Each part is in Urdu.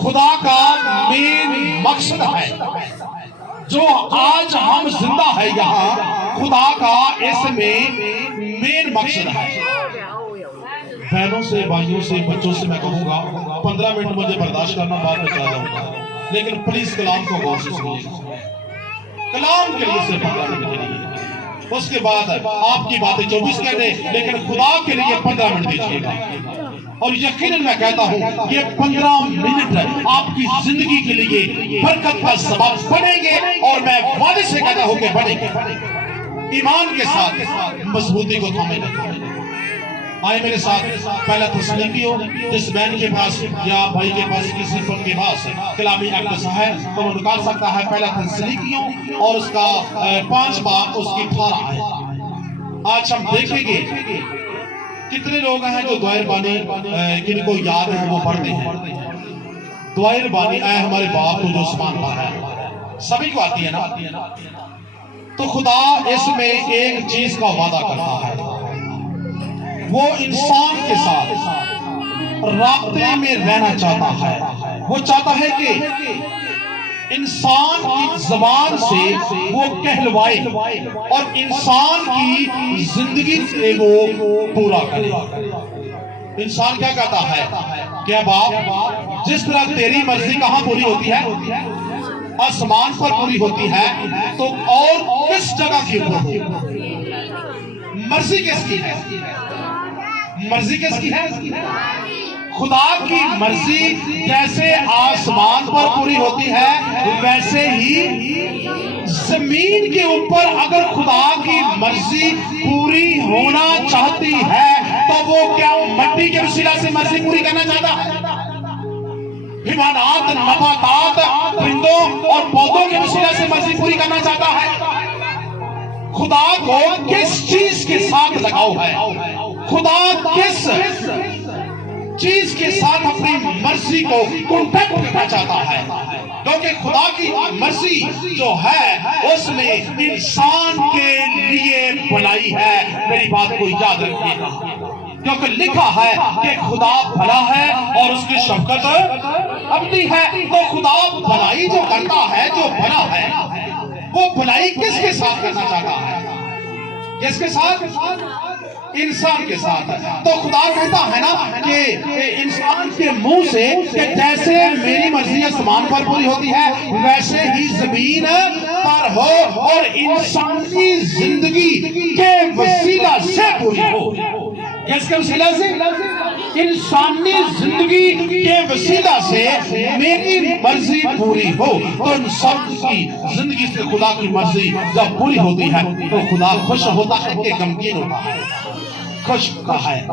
خدا کا مین مقصد ہے جو آج ہم زندہ ہے یہاں، خدا کا اس میں مین مقصد ہے۔ بہنوں سے، بھائیوں سے، بچوں سے میں کہوں گا 15 منٹ مجھے برداشت کرنا، بعد میں چلا جاؤں گا، لیکن پلیز کلام کو غور سے سنیے، کلام کے لیے صرف 15 منٹ کے لیے، اس کے بعد آپ کی باتیں 24 کہہ دیں، لیکن خدا کے لیے 15 منٹ دیجیے گا۔ اور یقیناً میں کہتا ہوں یہ 15 منٹ آپ کی زندگی کے لیے برکت کا سبب بنیں گے، اور میں وعدے سے کہتا ہوں کہ بنیں گے۔ ایمان کے ساتھ مضبوطی کو تھامے رکھیں۔ آئے میرے ساتھ پہلا تسلیکیوں، جس بہن کے پاس یا بھائی کے پاس کسی فرد کے پاس کلامی اقدس ہے تو وہ نکال سکتا ہے پہلا تسلیکیوں، اور اس کا 5 باب اس کی 18 ہے۔ آج ہم دیکھیں گے کتنے لوگ ہیں جو دعائے بانی کن کو یاد ہے وہ پڑھتے ہیں۔ دعائے بانی اے ہمارے باپ کو جو اسمان پر ہے، سبھی کو آتی ہے نا؟ تو خدا اس میں ایک چیز کا وعدہ کرتا ہے، وہ انسان کے ساتھ رابطے میں رہنا چاہتا ہے۔ وہ چاہتا ہے کہ انسان کی زبان سے وہ کہلوائے اور انسان کی زندگی سے وہ پورا کرے۔ انسان کیا کہتا ہے کہ باپ جس طرح تیری مرضی کہاں پوری ہوتی ہے؟ آسمان پر پوری ہوتی ہے، تو اور کس جگہ کی ہوتی ہے؟ مرضی کس کی ہے؟ مرضی کس کی ہے؟ خدا کی مرضی جیسے آسمان پر پوری ہوتی ہے، ویسے ہی زمین کے اوپر اگر خدا کی مرضی پوری ہونا چاہتی ہے تو وہ کیا مٹی کے وسیلہ سے مرضی پوری کرنا چاہتا ہے؟ حیوانات، نباتات، پرندوں اور پودوں کے وسیلہ سے مرضی پوری کرنا چاہتا ہے؟ خدا کو کس چیز کے ساتھ لگاؤ ہے؟ خدا کس چیز کے ساتھ اپنی مرضی کو کنٹیکٹ کرنا چاہتا ہے؟ کیونکہ خدا کی مرضی جو ہے اس میں انسان کے لیے بھلائی ہے۔ میری بات کو یاد رکھیے گا، کیونکہ لکھا ہے کہ خدا بھلا ہے اور اس کی شفقت ابدی ہے۔ تو خدا بھلائی جو کرتا ہے، جو بھلا ہے، وہ بھلائی کس کے ساتھ کرنا چاہتا ہے؟ کس کے ساتھ؟ انسان کے ساتھ۔ تو خدا کہتا ہے نا کہ انسان کے منہ سے کہ جیسے میری مرضی آسمان پر پوری ہوتی ہے ویسے ہی زمین پر ہو، اور انسانی زندگی کے وسیلہ سے پوری ہو۔ کس کے وسیلہ سے؟ انسانی زندگی کے وسیلہ سے میری مرضی پوری ہو۔ تو انسان کی زندگی سے خدا کی مرضی جب پوری ہوتی ہے تو خدا خوش ہوتا ہے کہ غمگین ہوتا ہے؟ خوش ہوتا ہے۔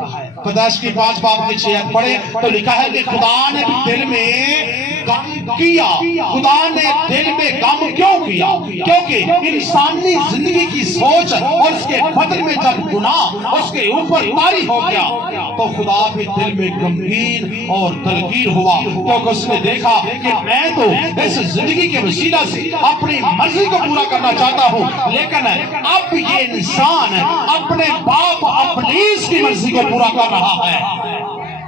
پیدائش کی 5 باب کی 6 پڑھے تو لکھا ہے کہ خدا نے دل میں غم کیا۔ خدا نے دل میں غم کیوں کیا؟ کیونکہ انسانی زندگی کی سوچ اور اس کے بدن میں جب گناہ اس کے اوپر طاری ہو گیا تو خدا بھی دل میں غمگین اور دلگیر ہوا، کیونکہ اس نے دیکھا کہ میں تو اس زندگی کے وسیلہ سے اپنی مرضی کو پورا کرنا چاہتا ہوں، لیکن اب یہ انسان اپنے باپ ابلیس کی مرضی کو پورا کر رہا ہے۔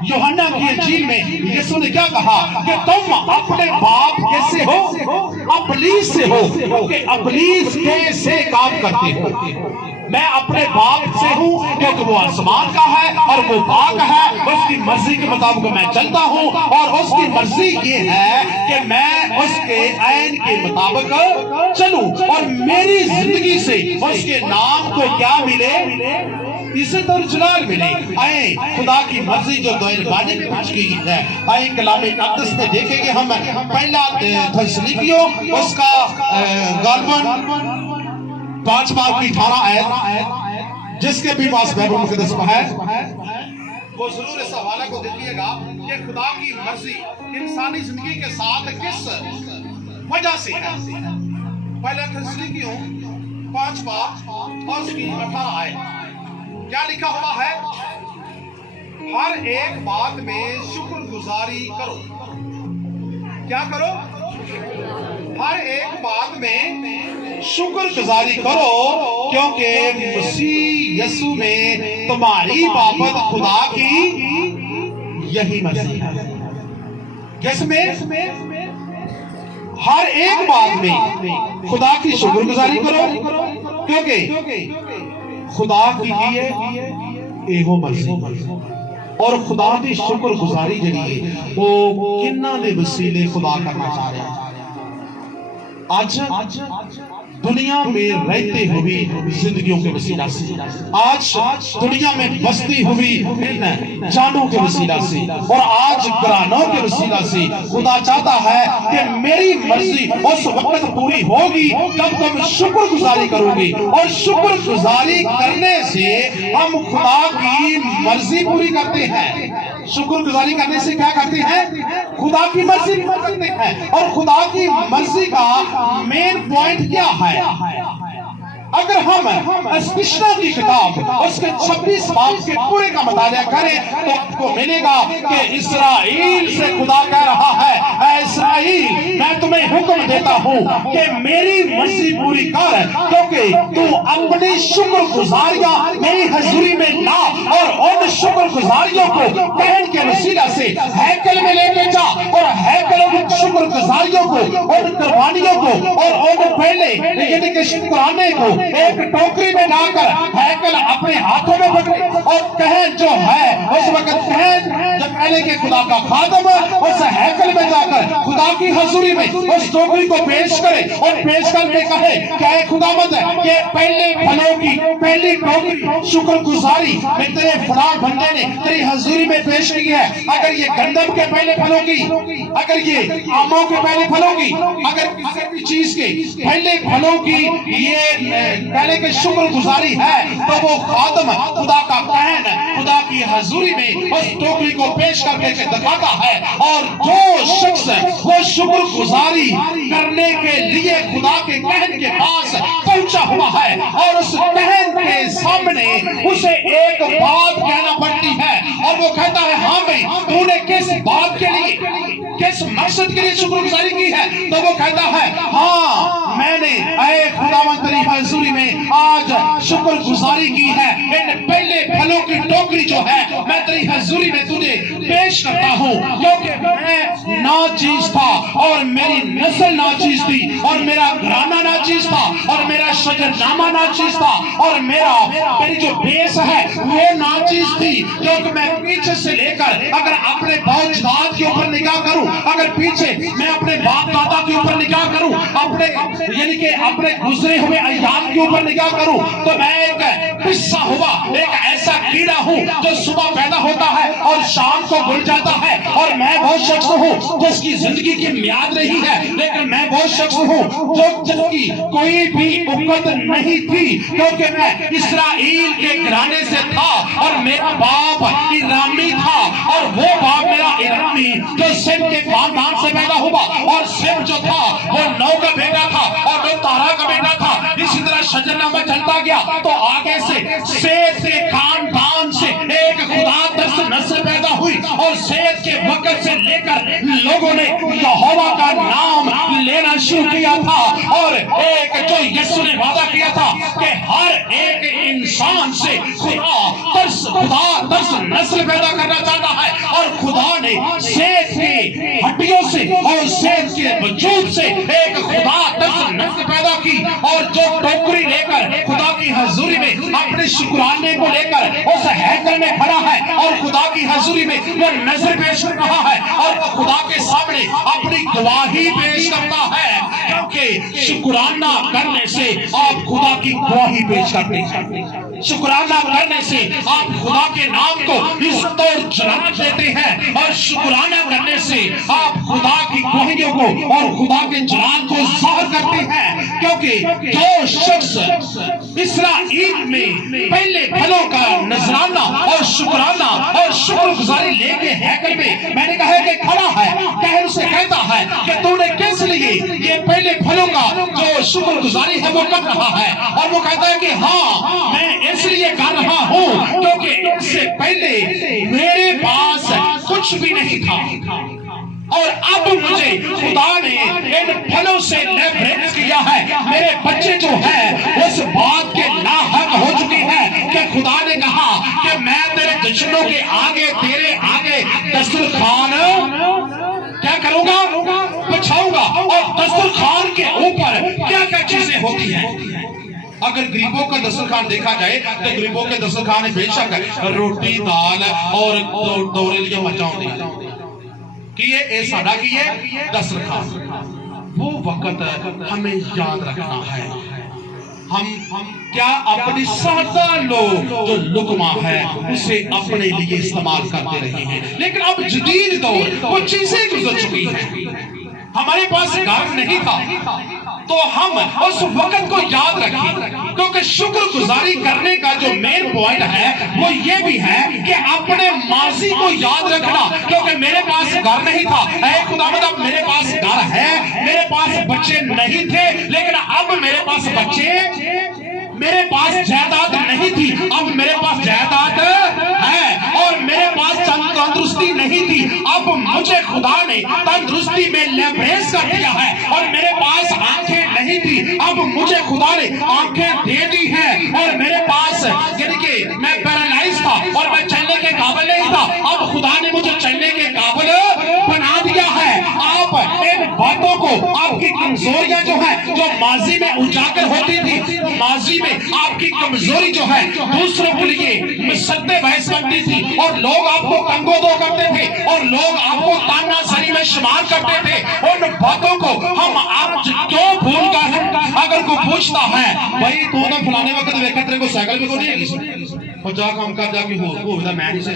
یوحنا کی انجیل میں یسوع نے کیا کہا کہ تم اپنے باپ کیسے ہو؟ ابلیس سے ہو، کہ ابلیس کیسے کام کرتے ہو؟ میں اپنے باپ سے ہوں کیونکہ وہ آسمان کا ہے اور وہ پاک ہے، اس کی مرضی کے مطابق میں چلتا ہوں، اور اس کی مرضی یہ ہے کہ میں اس کے عین کے مطابق چلوں اور میری زندگی سے اس کے نام کو کیا ملے؟ عزت اور جلال ملے۔ آئیں خدا کی مرضی جو دعائے بانی میں پوچھ کی ہے، آئیں کلام اقدس میں دیکھیں گے ہم پہلا تسلیکیوں اس کا غالباً 5 باب کی 18 آیت، جس کے بھی پاس بائبل مقدس میں ہے وہ ضرور اس حوالہ کو دیکھیے گا کہ خدا کی مرضی انسانی زندگی کے ساتھ کس وجہ سے ہے۔ پہلا تسلیکیوں 5 باب اور اس کی 18 آیت کیا لکھا ہوا ہے؟ ہر ایک بات میں شکر گزاری کرو۔ کیا کرو؟ ہر ایک بات میں شکر گزاری کرو، کیونکہ مسیح یسوع میں تمہاری بابت خدا کی یہی مرضی ہے۔ جس میں ہر ایک بات میں خدا کی شکر گزاری کرو، کیونکہ خدا کی ہے ایہو مرضی، اور خدا کی شکر گزاری جڑی ہے وہ کنہ دے وسیلے خدا کرنا چاہ رہے ہیں۔ آج دنیا میں رہتے ہوئے زندگیوں کے وسیلہ سے، آج دنیا میں بستی ہوئی جانوں کے وسیلہ سے، اور آج گرانوں کے وسیلہ سے خدا چاہتا ہے کہ میری مرضی اس وقت پوری ہوگی جب تم شکر گزاری کرو گی، اور شکر گزاری کرنے سے ہم خدا کی مرضی پوری کرتے ہیں۔ شکر گزاری کرنے سے کیا کرتے ہیں؟ خدا کی مرضی پوری کرتے ہیں۔ اور خدا کی مرضی کا مین پوائنٹ کیا ہے؟ اگر ہم استشنا کی کتاب اس کے 26 باب کے پورے کا مطالعہ کریں تو آپ کو ملے گا کہ اسرائیل سے خدا کہہ رہا ہے، اے اسرائیل میں تمہیں حکم دیتا ہوں کہ میری مرضی پوری کر، کیونکہ تو اپنی شکر گزاریاں میری حضوری میں لا، اور ان شکر گزاریوں کو کہن کے وسیلہ سے ہیکل میں لے کے جا، اور ہیکل ان شکر گزاریوں کو، ان قربانیوں کو، اور ان پہلے یعنی کہ شکرانے کو ایک ٹوکری میں لا کر ہیکل اپنے ہاتھوں میں پکڑے، اور کہن جو ہے اس وقت کہن جب پہلے کے خدا کا خادم اس ہیکل میں جا کر خدا کی حضوری میں اس ٹوکری کو پیش کرے، اور پیش کر کے کہے کہ اے خداوند کہ پہلے پھلوں کی پہلی ٹوکری شکر گزاری میں تیرے فلاں بندے نے تیری حضوری میں پیش کی ہے۔ اگر یہ گندم کے پہلے پھلوں کی، اگر یہ آموں کے پہلے پھلوں کی، اگر کسی بھی چیز کے پہلے پھلوں کی یہ پہلے کہ شکر گزاری ہے تو وہ خادم خدا کا کہن خدا کی حضوری میں اس ٹوکری کو پیش کر کے دکھاتا ہے، اور جو شخص وہ شکر گزاری کرنے کے لیے خدا کے کہن کے پاس پہنچا ہوا ہے، اور اس کہن کے سامنے اسے ایک بات کہنا پڑتی ہے، اور وہ کہتا ہے ہاں بھئی تو نے کس بات کے لیے کس مقصد کے لیے شکر گزاری کی ہے؟ تو وہ کہتا ہے ہاں میں نے اے خداوند تیری حضوری میں آج شکر گزاری کی ہے، ان پہلے پھلوں کی ٹوکری جو ہے میں تیری حضوری میں تجھے پیش کرتا ہوں، کیونکہ میں ناچیز تھا، اور میری نسل ناچیز تھی، اور میرا گھرانہ ناچیز تھا، اور میرا شجرنامہ ناچیز تھا، اور میری جو بیس ہے وہ ناچیز تھی، کیونکہ میں پیچھے سے لے کر اگر اپنے باوجداد کے اوپر نگاہ کروں، اگر پیچھے میں اپنے باپ دادا کے اوپر نگاہ کروں، اپنے یعنی کہ اپنے گزرے ہوئے ایام کے اوپر نگاہ کروں، تو میں ایک قصہ ہوا، ایک ایسا کیڑا ہوں جو صبح پیدا ہوتا ہے اور شام کو گل جاتا ہے، اور میں وہ شخص ہوں جس کی زندگی کی میعاد نہیں ہے، لیکن میں وہ شخص ہوں جس کی کوئی بھی امت نہیں تھی، کیونکہ میں اسرائیل کے گھرانے سے تھا، اور میرا باپ ارامی تھا، اور وہ باپ میرا ارامی جو سم کے خاندان سے پیدا ہوا، اور سم جو تھا وہ نو کا بیٹا تھا، اور وہ تارا کا بیٹا تھا۔ اسی طرح شجرنامہ چلتا گیا تو آگے سے سیت کے خاندان سے ایک خدا دست نسل پیدا ہوئی، اور سیت کے وقت سے لے کر لوگوں نے یہوہ کا نام لینا شروع کیا تھا، اور ایک جو یسوع نے وعدہ کیا تھا کہ ہر ایک انسان سے خدا دس نسل پیدا کرنا چاہتا ہے، اور خدا نے سیت کی ہڈیوں سے اور سیت کے وجود سے ایک خدا دس نسل پیدا کی، اور جو ٹوکری لے کر خدا کی حضوری میں اپنے شکرانے کو لے کر اس ہیکل میں کھڑا ہے، اور خدا کی حضوری میں وہ نظر پیش کر رہا ہے، اور وہ خدا کے سامنے اپنی گواہی پیش کرتا ہے، کیونکہ شکرانہ کرنے سے آپ خدا کی گواہی پیش کرتے ہیں۔ شکرانہ کرنے سے آپ خدا کے نام کو عزت اور جلال دیتے ہیں، اور شکرانہ کرنے سے آپ خدا کی گواہیوں کو اور خدا کے جلال کو ظاہر کرتے ہیں، کیونکہ جو شخص اسرائیل میں پہلے پھلوں کا نذرانہ اور شکرانہ اور شکر گزاری لے کے ہیکل میں نے کہا کہ کھڑا ہے، کہن سے کہتا ہے کہ تو نے کس لیے یہ پہلے پھلوں کا جو شکر گزاری ہے وہ کر رہا ہے، اور وہ کہتا ہے کہ ہاں میں اس لیے کر رہا ہوں کیونکہ اس سے پہلے میرے پاس کچھ بھی نہیں تھا، اور اب مجھے خدا نے ان پھلوں سے لیبریٹ کیا ہے۔ میرے بچے جو ہیں اس بات کے لاحق ہو چکے ہیں کہ خدا نے کہا کہ میں تیرے دشمنوں کے آگے تیرے آگے دسترخوان کیا بچھاؤں گا اور دسترخوان کے اوپر کیا کیا چیزیں ہوتی ہیں. اگر غریبوں کا دسترخوان دیکھا جائے تو غریبوں کے دسترخوان میں بے شک روٹی دال اور دورے لیے مچاؤں دی کہ یہ ساڑھا کی ہے دسترخوان. وہ وقت ہمیں یاد رکھنا ہے ہم کیا اپنی سادہ لوگ جو لقمہ ہے اسے اپنے لیے استعمال کرتے رہے ہیں. لیکن اب جدید دور وہ چیزیں گزر چکی ہیں. ہمارے پاس گھر نہیں تھا تو ہم اس وقت کو یاد رکھیں, کیونکہ شکر گزاری کرنے کا جو مین پوائنٹ ہے وہ یہ بھی ہے کہ اپنے ماضی کو یاد رکھنا. کیونکہ میرے پاس گھر نہیں تھا, اے خداوند اب میرے پاس گھر ہے, میرے پاس بچے نہیں تھے لیکن اب میرے پاس بچے, میرے پاس جائیداد نہیں تھی اب میرے پاس جائیداد ہے, اور میرے پاس تندرستی نہیں تھی اب مجھے خدا نے تندرستی میں لیبریز کر دیا ہے, اور میرے پاس آنکھیں نہیں تھی اب مجھے خدا نے آنکھیں دے دی ہیں, اور میرے پاس یعنی کہ میں پیرالائز تھا اور میں چلنے کے قابل نہیں تھا اب خدا نے مجھے چلنے کے قابل بنا دیا ہے. آپ ان باتوں کو, آپ کی کمزوریاں جو ہیں جو ماضی میں اجاگر ہوتی تھی, ماضی میں آپ کی کمزوری جو ہے دوسروں کے لیے مسدے بحث کرتی تھی اور لوگ آپ کو تنگو دو کرتے تھے اور لوگ آپ کو تانا زنی میں شمار کرتے تھے, ان باتوں کو ہم آپ کیوں بھول گئے ہیں. اگر کوئی پوچھتا ہے بھائی تو نہ فلانے وقت دیکھا تیرے کو سائیکل بھی کو نہیں ہے اور جا کام کر جا کے ہو میں نہیں سے,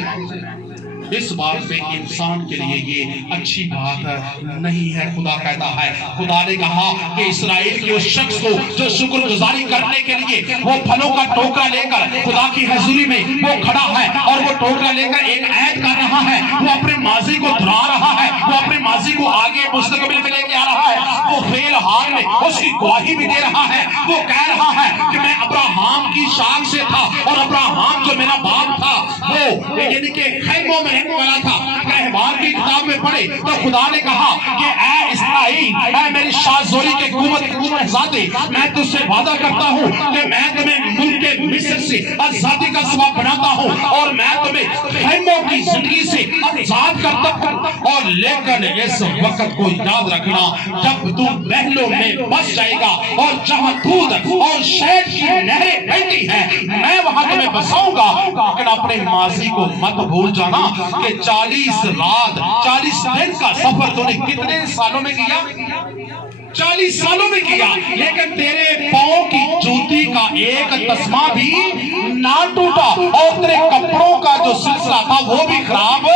اس بات میں انسان کے لیے یہ اچھی بات نہیں ہے. خدا کہتا ہے, خدا نے کہا کہ اسرائیل کے اس شخص کو جو شکر گزاری کرنے کے لیے وہ پھلوں کا ٹوکرا لے کر خدا کی حضوری میں وہ کھڑا ہے اور وہ ٹوکرا لے کر ایک عہد کر رہا ہے, وہ اپنے ماضی کو دہرا رہا ہے, وہ اپنے ماضی کو آگے مستقبل میں لے کے آ رہا ہے, وہ فی الحال میں اس کی گواہی بھی دے رہا ہے. وہ کہہ رہا ہے کہ میں ابراہام کی شان سے تھا اور ابراہام جو میرا باپ تھا وہ یعنی کہ خیموں میں والا تھا. احبار کی کتاب میں پڑھے تو خدا نے کہا کہ اے اسرائیل, اے میری شاذوری کے قوت ذاتی, میں تجھ سے وعدہ کرتا ہوں کہ میں تمہیں ملک مصر سے آزادی کا سبب بناتا ہوں اور میں تمہیں خیموں کی زندگی سے آزاد کرتا ہوں. اور لیکن اس وقت کو یاد رکھنا, جب تم محلوں میں بس جائے گا اور جہاں دودھ اور شہد کی نہریں بہتی ہیں میں وہاں تمہیں بساؤں گا, لیکن اپنے ماضی کو مت بھول جانا کہ 40 رات 40 دن کا سفر تو نے کتنے سالوں میں کیا, 40 سالوں میں کیا, لیکن تیرے پاؤں کی جوتی کا ایک تسمہ بھی نہ ٹوٹا اور تیرے کپڑوں کا جو سلسلہ تھا وہ بھی خراب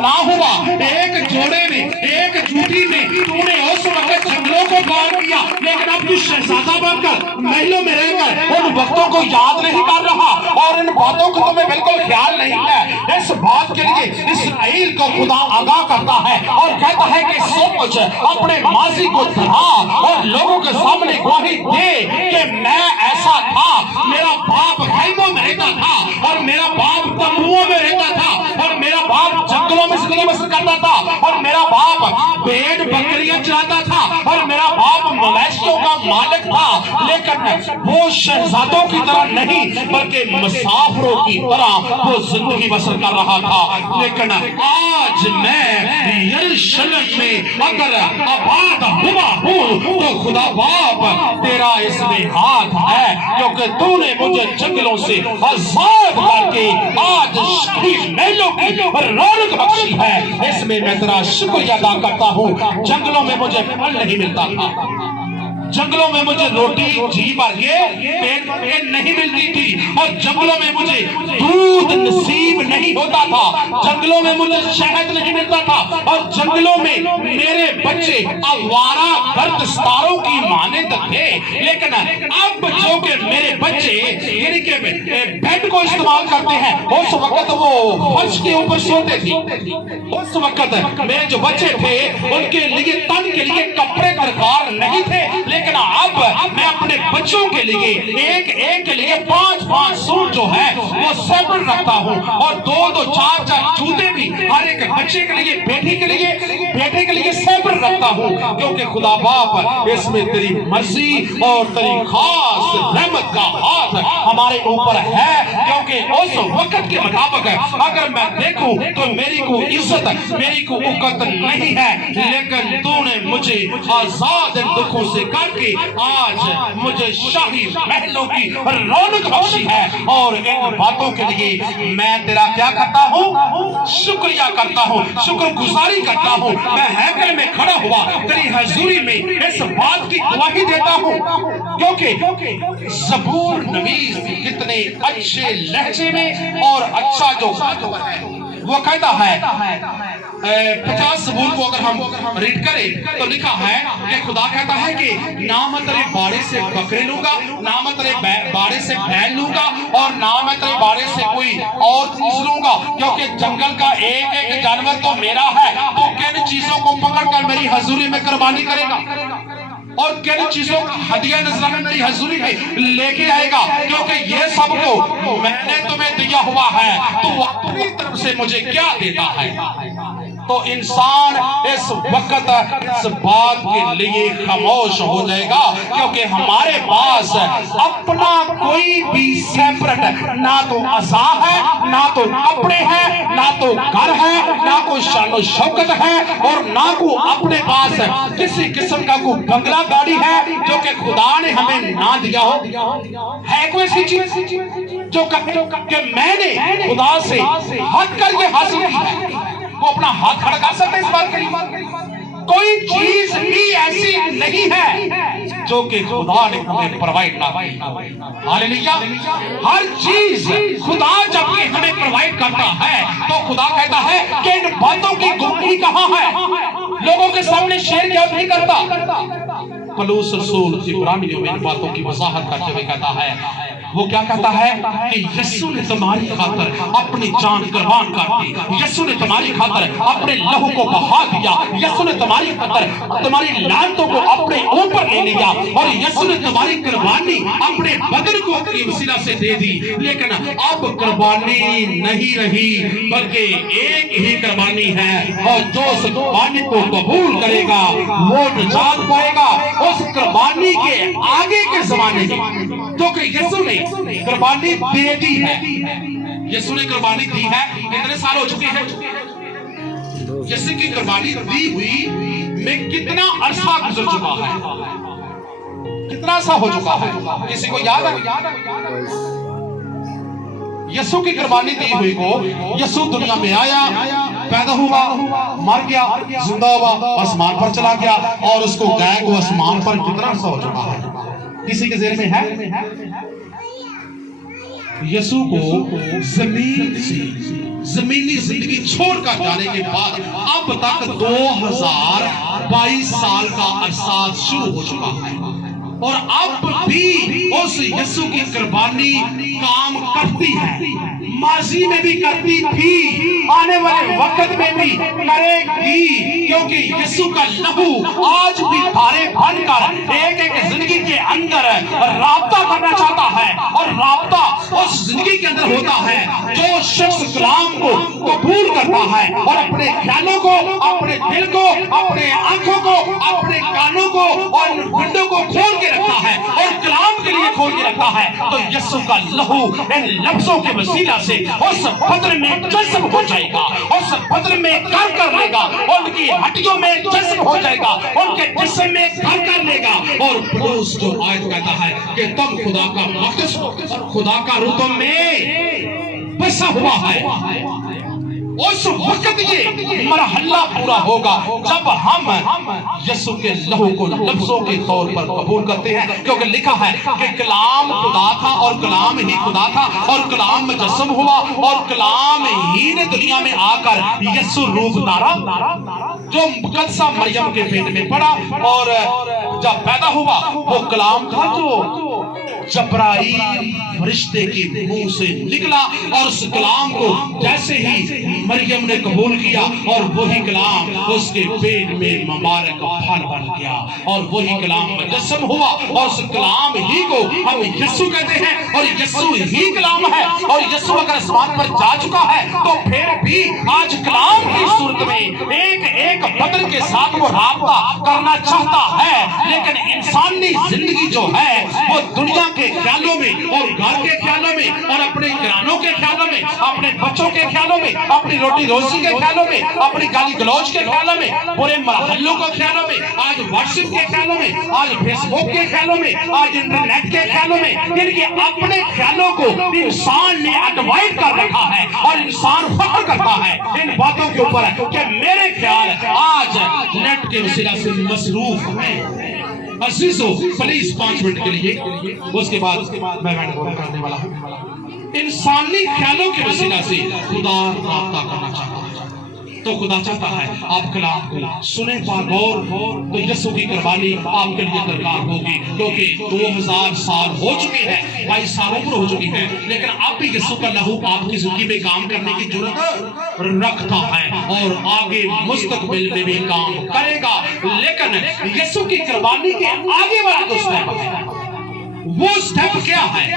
نہ ہوا. ایک جوڑے میں ایک جوتی میں تو نے اس وقت جنگلوں کو پار کیا, لیکن اب تو شہزادہ بن کر محلوں میں رہ کر ان وقتوں کو یاد نہیں کر رہا اور ان باتوں کو تمہیں بالکل خیال نہیں ہے. اس بات کے لیے اسرائیل کو خدا آگاہ کرتا ہے اور کہتا ہے کہ سوچ, اپنے ماضی کو دہرا اور لوگوں کے سامنے گواہی دے کہ میں ایسا تھا, میرا باپ خیموں میں رہتا تھا اور میرا باپ تنبوؤں میں رہتا تھا اور میرا باپ جنگلوں میں زندگی بسر کرتا تھا اور میرا باپ بھیڑ بکریاں چراتا تھا اور میرا باپ مویشیوں کا مالک تھا, لیکن وہ شہزادوں کی طرح نہیں بلکہ مسافروں کی طرح وہ زندگی بسر کر رہا تھا. لیکن آج میں یروشلم میں اگر آباد ہوا ہوں تو خدا باپ تیرا اس میں ہاتھ ہے, کیونکہ تو نے مجھے جنگلوں سے آزاد کر کے آج شہید محلوں کی رونق بخشی ہے. اس میں میں تیرا شکریہ ادا کرتا ہوں. جنگلوں میں مجھے پھل نہیں ملتا تھا, جنگلوں میں مجھے روٹی جی بھر کے پیٹ نہیں ملتی تھی اور جنگلوں میں مجھے دودھ نصیب نہیں ہوتا تھا, جنگلوں میں مجھے شہد نہیں ملتا تھا اور جنگلوں میں میرے بچے آوارہ گردستاروں کی مانند تھے. لیکن اب جو کہ میرے بچے یعنی کہ بیڈ کو استعمال کرتے ہیں, اس وقت وہ فرش کے اوپر سوتے تھے. اس وقت میرے جو بچے تھے ان کے لیے تن کے لیے کپڑے درکار نہیں تھے, لیکن اب میں اپنے بچوں کے لیے ایک کے لیے 5 سوٹ جو ہے وہ سیپریٹ رکھتا ہوں اور 2 4 جوتے بھی ہر ایک بچے کے لیے بیٹے کے لیے سیپریٹ رکھتا ہوں, کیونکہ خدا باپ اس میں تیری مرضی اور تیری خاص رحمت کا ہاتھ بات ہمارے اوپر ہے، کیونکہ اس وقت کے مطابق اگر میں دیکھوں تو میری کو عزت، میری کو عقت نہیں ہے، لیکن تو نے مجھے آزاد دکھوں سے کر کے آج مجھے شاہی محلوں کی رونق بخشی ہے، اور ان باتوں کے لیے میں تیرا کیا کرتا ہوں؟ شکریہ کرتا ہوں، شکر گزاری کرتا ہوں۔ میں ہیکل میں کھڑا ہوا تیری حضوری میں اس بات کی گواہی دیتا ہوں، کیونکہ زبور نویس کتنے اچھے لہجے میں اور اچھا جو ہے وہ کہتا ہے 50 زبور کو اگر ہم ریڈ کریں تو لکھا ہے کہ خدا کہتا ہے کہ نہ میں تیرے باڑے سے بکرے لوں گا، نہ میں تیرے باڑے سے بیل لوں گا، اور نہ میں تیرے باڑے سے کوئی اور چیز لوں گا، کیونکہ جنگل کا ایک ایک جانور تو میرا ہے۔ تو کن چیزوں کو پکڑ کر میری حضوری میں قربانی کرے گا، اور کن چیزوں کا ہدیہ نذرانہ میری حضوری میں لے کے آئے گا، کیونکہ یہ سب کو میں نے تمہیں دیا ہوا ہے، تو اپنی طرف سے مجھے کیا دیتا ہے؟ تو انسان اس وقت اس بات کے لیے خاموش ہو جائے گا، کیونکہ ہمارے پاس اپنا کوئی بھی سیپریٹ نہ تو عصا ہے، نہ تو کپڑے ہیں، نہ تو گھر ہے، نہ کوئی شان و شوکت ہے، اور نہ کو اپنے پاس کسی قسم کا کوئی بنگلہ گاڑی ہے جو کہ خدا نے ہمیں نہ دیا ہو۔ ہے کوئی ایسی چیز جو کہ میں نے خدا سے ہٹ کر یہ حاصل کی ہے؟ وہ اپنا ہاتھ کھڑا کر سکتے اس بات کے لیے؟ کوئی چیز بھی ایسی نہیں ہے جو کہ خدا نے ہمیں پروائیڈ نہ کی۔ ہاللیلویا! ہر چیز خدا جب کہ ہمیں پروائیڈ کرتا ہے تو خدا کہتا ہے کہ ان باتوں کی گواہی کہاں ہے؟ لوگوں کے سامنے شیئر کیا نہیں کرتا؟ پولس رسول عبرانیوں میں ان باتوں کی وضاحت کرتے ہوئے کہتا ہے، وہ کیا کہتا ہے کہ یسوع نے تمہاری خاطر اپنی جان قربان کر دی، یسوع نے تمہاری خاطر اپنے لہو کو بہا دیا، یسوع نے تمہاری خاطر تمہاری لعنتوں کو اپنے اوپر لے لیا، اور یسوع نے تمہاری قربانی اپنے بدن کو اپنی وسیلہ سے دے دی۔ لیکن اب قربانی نہیں رہی، بلکہ ایک ہی قربانی ہے، اور جو اس قربانی کو قبول کرے گا وہ نجات پائے گا۔ اس قربانی کے آگے کے زمانے میں جو کہ یسوع نے قربانی دے دی ہے، یسوع نے قربانی دی ہے، کتنے سال ہو چکے ہیں؟ یسوع کی قربانی دی ہوئی میں کتنا عرصہ گزر چکا ہے؟ کتنا سا ہو چکا ہے؟ کسی کو یاد ہے؟ یسوع کی قربانی دی ہوئی کو، یسوع دنیا میں آیا، پیدا ہوا، مر گیا، زندہ ہوا، آسمان پر چلا گیا، اور اس کو گئے کو آسمان پر کتنا عرصہ ہو چکا ہے؟ کسی کے ذہن میں ہے؟ یسوع کو زمین سے زمینی زندگی چھوڑ کر جانے کے بعد اب تک 2022 سال کا عرصہ شروع ہو چکا ہے، اور اب بھی اس یسوع کی قربانی کام کرتی ہے، ماضی میں بھی کرتی تھی، آنے والے وقت میں بھی کرے گی، کیونکہ یسوع کا لہو آج بھی دھارے بن کر ایک ایک زندگی کے اندر رابطہ کرنا چاہتا ہے، اور رابطہ اس زندگی کے اندر ہوتا ہے جو شخص کلام کو قبول کرتا ہے، اور اپنے خیالوں کو، اپنے دل کو، اپنے آنکھوں کو، اپنے کانوں کو اور ونڈوں کو کھول کے رکھتا ہے اور کلام کے لیے کھول کے رکھتا ہے، تو یسوع کا لہو ان لفظوں کے وسیلہ سے اس بدن میں جذب ہو جائے گا، اس بدن میں گھر کر لے گا، ان کی ہڈیوں میں جذب ہو جائے گا، ان کے جسم میں گھر کر لے گا۔ اور پولس جو آیت کہتا ہے کہ تم خدا کا مقدس ہو، خدا کا روح تم میں بسا ہوا ہے، اس وقت یہ مرحلہ پورا ہوگا جب ہم یسوع کے لہو کو لفظوں کے طور پر قبول کرتے ہیں، کیونکہ لکھا ہے کہ کلام خدا تھا اور کلام ہی خدا تھا اور کلام مجسم ہوا اور کلام ہی نے دنیا میں آ کر یسوع روح دارا جو مقدسہ مریم کے پیٹ میں پڑا اور جب پیدا ہوا وہ کلام تھا جو جبرائیل فرشتے کے منہ سے نکلا، اور اس کلام کو جیسے ہی مریم نے قبول کیا اور وہی کلام اس کے پیٹ میں مبارک پھل بن گیا اور وہی کلام مجسم ہوا، اور اس کلام ہی کو ہم یسوع کہتے ہیں اور یسوع ہی کلام ہے۔ اور یسوع اگر آسمان پر جا چکا ہے تو پھر بھی آج کلام کی صورت میں ایک ایک بدن کے ساتھ وہ رابطہ کرنا چاہتا ہے، لیکن انسانی زندگی جو ہے وہ دنیا کے خیالوں میں اور گھر کے خیالوں میں اور اپنے گرانوں کے خیالوں میں، اپنے بچوں کے خیالوں میں، اپنی روٹی روزی کے خیالوں میں، اپنی گالی گلوچ کے خیالوں میں، پورے محلوں کے خیالوں میں، آج واٹس ایپ کے خیالوں میں، آج فیس بک کے خیالوں میں، آج انٹرنیٹ کے خیالوں میں، ان کے اپنے خیالوں کو انسان نے اڈوائٹ کر رکھا ہے اور انسان فخر کرتا ہے ان باتوں کے اوپر کہ میرے خیال آج نیٹ کے وسیلہ سے مصروف ہیں۔ عزیزو پلیز 5 منٹ کے لیے، اس کے بعد میں کرنے والا ہوں۔ انسانی خیالوں کے وسیلہ سے خدا رابطہ کرنا چاہتا ہے، تو خدا چاہتا ہے آپ کلام کو سنیں غور، تو یسوع کی قربانی آپ کے لیے درکار ہوگی، کیونکہ 2000 سال ہو چکے ہیں، 22 سال عمر ہو چکی ہے، لیکن اب بھی یسوع کا لہو آپ کی زندگی میں کام کرنے کی جرات رکھتا ہے اور آگے مستقبل میں بھی کام کرے گا۔ لیکن یسوع کی قربانی کے آگے والا جو سٹیپ ہے، وہ سٹیپ کیا ہے؟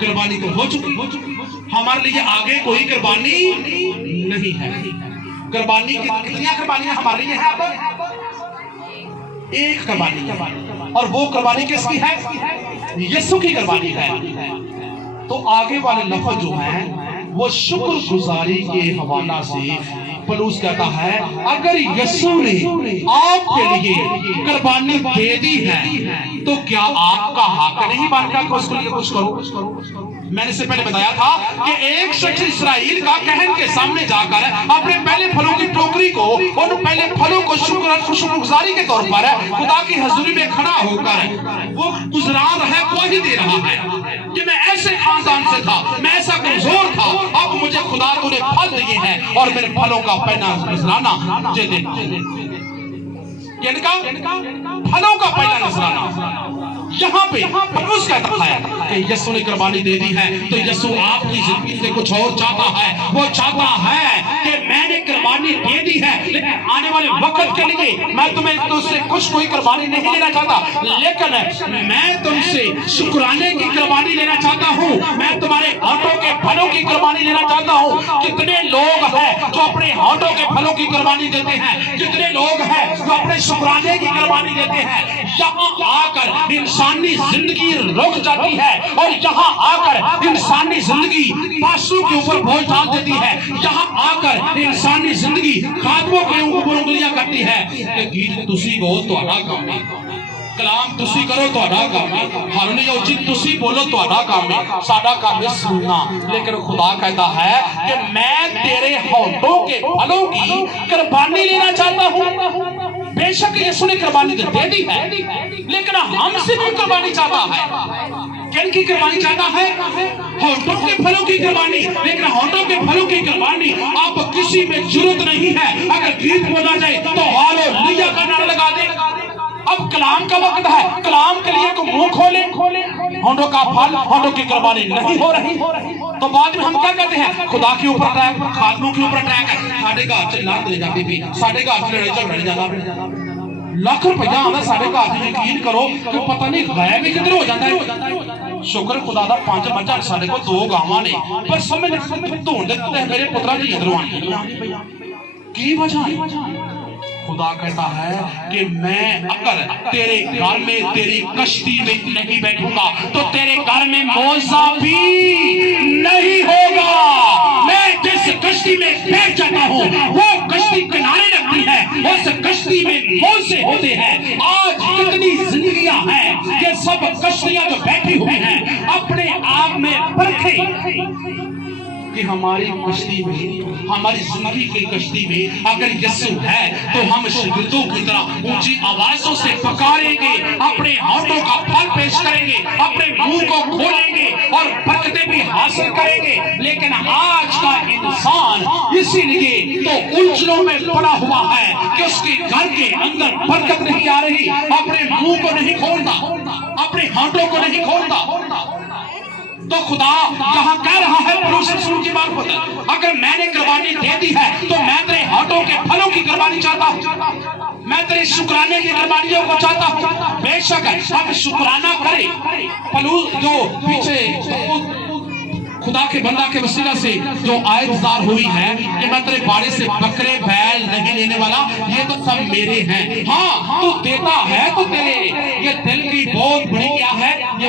قربانی تو ہو چکی، ہمارے لیے آگے کوئی قربانی نہیں ہے۔ قربانی کتنی قربانیاں ہمارے لیے ہیں؟ ایک قربانی ہے، اور وہ قربانی کس کی ہے؟ یسوع کی قربانی ہے۔ تو آگے والے لفظ جو ہیں وہ شکر گزاری کے حوالہ سے پولس کہتا ہے اگر یسوع نے آپ کے لیے قربانی دے دی ہے تو کیا آپ کا حق نہیں بنتا کہ اس کے لیے کچھ کرو؟ میں نے سے پہلے بتایا تھا کہ ایک شخص اسرائیل کا کہن کے سامنے جا کر اپنے پہلے پھلوں کی ٹوکری کو اور پہلے پھلوں کو شکر گزاری کے طور پر خدا کی حضوری میں کھڑا ہو کر وہ گزران رہا گواہی دے رہا ہے کہ میں ایسے خاندان سے تھا، میں ایسا کمزور تھا، اب مجھے خدا تو نے پھل دیے ہیں اور میرے پھلوں کا پہلا نذرانہ مجھے دینا۔ پھلوں کا پہلا نذرانہ یہاں پہ پولس کہتا ہے کہ یسوع نے قربانی دے دی ہے، تو یسوع آپ کی زندگی سے کچھ اور چاہتا ہے۔ وہ چاہتا ہے کہ میں نے قربانی دے دی ہے، لیکن آنے والے وقت کے لیے میں تمہیں تم سے کچھ کوئی قربانی نہیں لینا چاہتا، لیکن میں تم سے شکرانے کی قربانی لینا چاہتا ہوں، میں تمہارے ہاتھوں کے پھلوں کی قربانی لینا چاہتا ہوں۔ کتنے لوگ ہیں جو اپنے ہاتھوں کے پھلوں کی قربانی دیتے ہیں، کتنے لوگ ہیں جو اپنے شکرانے کی قربانی دیتے ہیں۔ یہاں آ کر انسانی زندگی رک جاتی ہے اور یہاں آ کر انسانی زندگی پاسوں کے اوپر بوجھ ڈال دیتی ہے، یہاں آ کر انسانی زندگی خادموں کے اوپر انگلیاں کرتی ہے کہ گیت تسی گو تہاڈا کام ہے، کلام تسی کرو تہاڈا کام ہے، ہارمونی اچت تسی بولو تہاڈا کام ہے، ساڈا کام ہے سننا۔ لیکن خدا کہتا ہے کہ میں تیرے ہونٹوں کے پھلوں کی قربانی لینا چاہتا ہوں۔ بے شک یسوع نے قربانی دے دی ہے، لیکن ہم سے بھی قربانی چاہتا ہے۔ کن کی قربانی چاہتا ہے؟ ہونٹوں کے پھلوں کی قربانی۔ لیکن ہونٹوں کے پھلوں کی قربانی اب کسی میں ضرورت نہیں ہے، اگر گیت بولا جائے تو ہاللویا کا نعرہ لگا دے۔ اب کلام کا وقت ہے، کلام کے لیے کو منہ کھولے، ہونٹوں کا پھل، ہونٹوں کی قربانی نہیں ہو رہی، تو بعد میں ہم کیا کہتے ہیں؟ خدا کے اوپر اٹیک، خادموں کے اوپر اٹیک ہے، ساڈے گھر چ لڑ جا بی بی، ساڈے گھر چ لڑائی جھگڑ جانا، لاکھ روپیہ آنا ساڈے گھر چ، یقین کرو کہ پتہ نہیں غائب ہی کدھر ہو جاتا ہے۔ شکر خدا دا 5 مجھا ساڈے کو 2 گاواں نے، پر سمجھ دھون دے میرے پترا جی ادھروں آنے کی وجہ ہے؟ خدا کہتا ہے کہ میں اگر تیرے گھر میں تیری کشتی میں نہیں بیٹھوں گا تو تیرے گھر میں موزہ بھی نہیں ہوگا۔ میں جس کشتی میں بیٹھ جاتا ہوں وہ کشتی کنارے رکھتی ہے، اس کشتی میں موزے ہوتے ہیں۔ آج کتنی زندگیاں ہیں، یہ سب کشتیاں جو بیٹھی ہوئی ہیں، اپنے آپ میں پرکھیں کہ ہماری کشتی میں، ہماری زندگی کی کشتی میں اگر یسوع ہے تو ہم شاگردوں کی طرح اونچی آوازوں سے پکاریں گے، اپنے ہاتھوں کا پھل پیش کریں گے، اپنے منہ کو کھولیں گے اور برکتیں بھی حاصل کریں گے۔ لیکن آج کا انسان اسی لیے تو الجھنوں میں پڑا ہوا ہے کہ اس کے گھر کے اندر برکت نہیں آ رہی، اپنے منہ کو نہیں کھولتا، اپنے ہاتھوں کو نہیں کھولتا۔ تو خدا یہاں کہہ رہا ہے پولس رسول کی معرفت، اگر میں نے قربانی دے دی ہے تو میں تیرے ہاتھوں کے پھلوں کی قربانی چاہتا ہوں، میں تیرے شکرانے کی قربانیوں کو چاہتا ہوں۔ بے شک ہم شکرانہ کریں۔ پولس جو پیچھے خدا کے بندہ کے وسیلہ سے جو آیت ظاہر ہوئی ہے کہ میں تیرے باڑے سے بکرے بیل نہیں لینے والا، یہ تو سب میرے ہیں۔ ہاں تو دیتا ہے تو تیرے، یہ دل کی بہت بڑی کیا ہے، یہ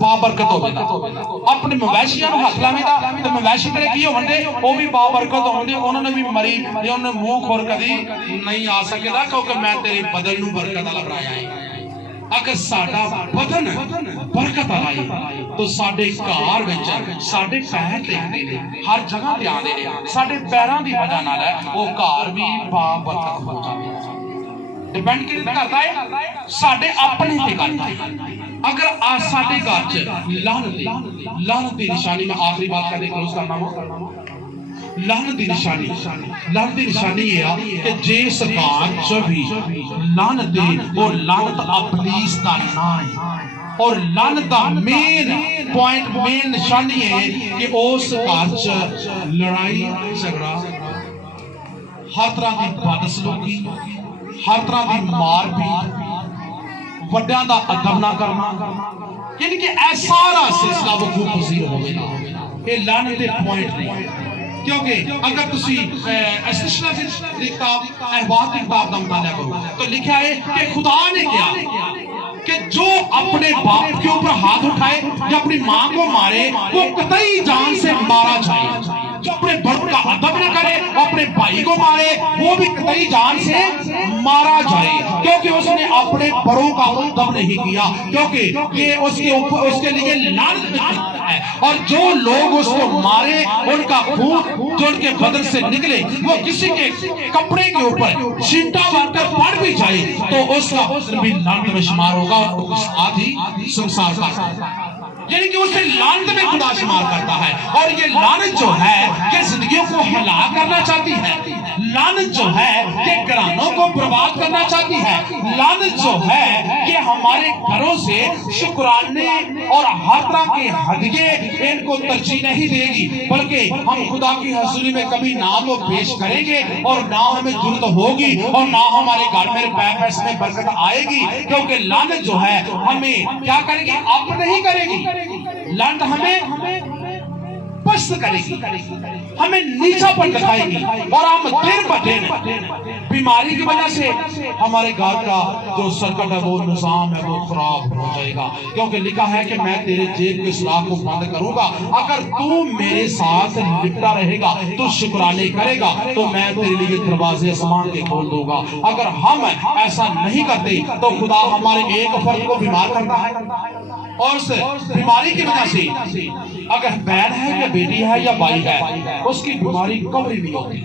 بابرکت ہوگا. اپنے مویشیاں نو ہاتھ لاویں گا تے مویشی تیرے کی ہوندے او بھی بابرکت ہوندے. انہوں نے بھی مری تے انہوں نے منہ کھول کدی نہیں آ سکے گا کیونکہ میں تیرے بدن نو برکت والا بنایا ہے. اگر ساڈا بدن برکت والا ہے تو ساڈے گھر وچ ساڈے پیر ٹکدے نے, ہر جگہ تے آندے نے. ساڈے پیراں دی وجہ نال او گھر بھی بابرکت ہو جاوے. ڈیپینڈ کیتے کردا ہے ساڈے اپنے تے کردا ہے. اگر ساڈے گھر چ لعنت دی نشانی, میں آخری بات کر کے کلوز کرنا ہوں. لعنت دی نشانی یہ ہے کہ جس گھر چ بھی لعنت ہے اور لعنت ابلیس دا نام ہے, اور لعنت دا مین پوائنٹ, مین نشانی ہے کہ اس گھر چ لڑائی جھگڑا, ہر طرح دی بدسلوکی, ہر طرح دی مار پیٹ, وڈیاں دا ادب نہ کرنا, یعنی کہ ایسا سارا سلسلہ وقوع پذیر ہوگا. یہ لعنت دے پوائنٹ نہیں, کیونکہ اگر تسی اسٹیشنر کی کتاب احوال کی کتاب کا مطالعہ کرو تو لکھا ہے کہ خدا نے کیا کہ جو اپنے باپ کے اوپر ہاتھ اٹھائے یا اپنی ماں کو مارے وہ قطعی جان سے مارا جائے. جو اپنے بڑوں کا ادب نہ کرے اپنے بھائی کو مارے وہ بھی قطعی جان سے مارا جائے, کیونکہ اس نے اپنے بڑوں کا ادب نہیں کیا, کیونکہ یہ اس کے لیے لعنت ہے. اور جو لوگ اس کو مارے ان کا خون جو ان کے بدن سے نکلے وہ کسی کے کپڑے کے اوپر چھینٹا مار کر پڑ بھی جائے تو اس کا بھی لعنت میں شمار ہوگا اور ساتھ ہی سنسار کا, یعنی کہ اسے لعنت میں خدا شمار کرتا ہے. اور یہ لعنت جو ہے کہ زندگیوں کو ہلاک کرنا چاہتی ہے, لعنت جو ہے کہ گھرانوں کو برباد کرنا چاہتی ہے, لعنت جو ہے کہ ہمارے گھروں سے شکرانے اور ہر طرح کے ہدیے ان کو ترجیح نہیں دے گی, بلکہ ہم خدا کی حضوری میں کبھی نہ تو پیش کریں گے اور نہ ہمیں ضرورت ہوگی اور نہ ہمارے گھر میں پیسے میں برکت آئے گی, کیونکہ لعنت جو ہے ہمیں کیا کرے گی, اب نہیں کرے گی. لعنت ہمیں پست کرے گی, ہمیں نیچا پر دکھائے گی, اور ہم دن بہ دن بیماری کی وجہ سے ہمارے گھر کا جو سرکٹ ہے وہ نظام ہے وہ خراب ہو جائے گا. کیونکہ لکھا ہے کہ میں تیرے جیب کے سوراخ کو بند کروں گا, اگر تو میرے ساتھ لپٹا رہے گا تو شکرانے کرے گا تو میں تیرے لیے دروازے آسمان کے کھول دوں گا. اگر ہم ایسا نہیں کرتے تو خدا ہمارے ایک فرد کو بیمار کرتا ہے, اور اس بیماری کی وجہ سے اگر بہن ہے یا بیٹی ہے یا بھائی ہے اس کی بیماری کوری نہیں ہوتی.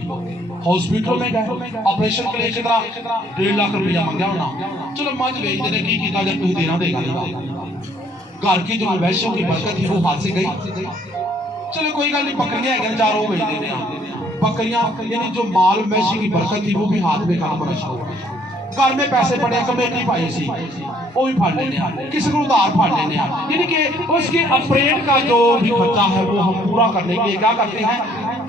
ہاسپٹل میں گئے آپریشن کے لیے کتنا 1.5 لاکھ روپیہ مانگا ہونا, چلو مجھ بیچ دینے کی کتا جب تجھے دینا دے گا, گھر کی جو مویشیوں کی برکت تھی وہ ہاتھ سے گئی. چلو کوئی گل نہیں, بکریاں ہیں چاروں بیچ دینے, بکریاں یعنی جو مال مویشی کی برکت تھی وہ بھی ہاتھ میں ختم ہونا شروع ہو گئی. گھر میں پیسے پڑے کمیٹی پائی سی وہ بھی پھاڑ لینے ہیں, کسی کو ادھار پھاڑ لینے ہیں, یعنی کہ اس کے اپریٹ کا جو بھی خرچہ ہے وہ ہم پورا کرنے کے لیے کیا کرتے ہیں,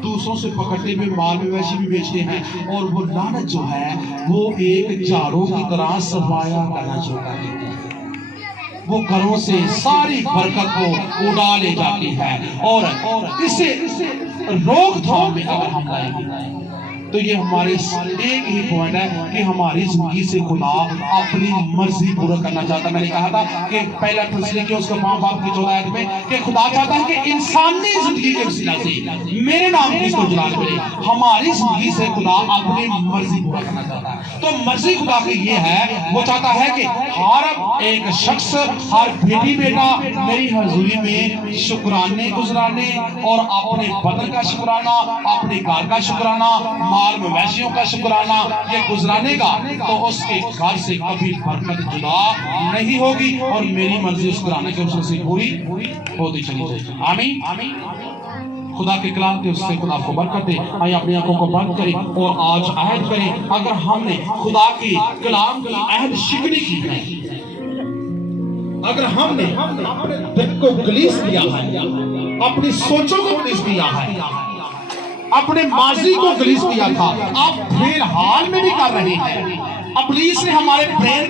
دوسروں سے پکڑتے ہوئے مال مویشی بھی بیچتے ہیں. اور وہ لعنت جو ہے وہ ایک جھاڑو کی طرح صفایا کرنا شروع کر دیتی ہے, وہ گھروں سے ساری برکت کو اڑا لے جاتی ہے. اور اسے روک تھام میں اگر ہم لائیں گے تو یہ ہمارے ایک ہی پوائنٹ ہے کہ ہماری زندگی سے خدا اپنی مرضی پورا کرنا چاہتا ہے. میں نے کہا تھا کہ پہلا تسلی کہ اس کا 5 باب کی 14 آیت میں کہ خدا چاہتا ہے کہ انسانی زندگی کے وسیلہ سے میرے نام کی اس کو جلال ملے. ہماری زندگی سے خدا اپنی مرضی پورا کرنا چاہتا ہے. تو مرضی خدا کی یہ ہے, وہ چاہتا ہے کہ ہر ایک شخص, ہر بیٹی بیٹا میری حضوری میں شکرانے گزرانے اور اپنے بدن کا شکرانہ, اپنے گھر کا شکرانہ, مال مویشیوں کا شکرانہ یہ گزرانے گا تو اس کے گھر سے کبھی برکت جدا نہیں ہوگی اور میری مرضی اس قرآن کے اس سے پوری ہوتی چلی جائے گی. آمین. خدا کے کلام کے اس سے خدا کو برکت دے. آئیں اپنی آنکھوں کو بند کریں اور آج عہد کریں, اگر ہم نے خدا کی کلام کی عہد شکنی کی ہے, اگر ہم نے دل کو گلیس کیا ہے, اپنی سوچوں کو گلیس کیا ہے, اپنے ماضی کو گلیس کیا تھا, اب فی الحال میں بھی کر رہے ہیں, ابلیس نے ہمارے برین کو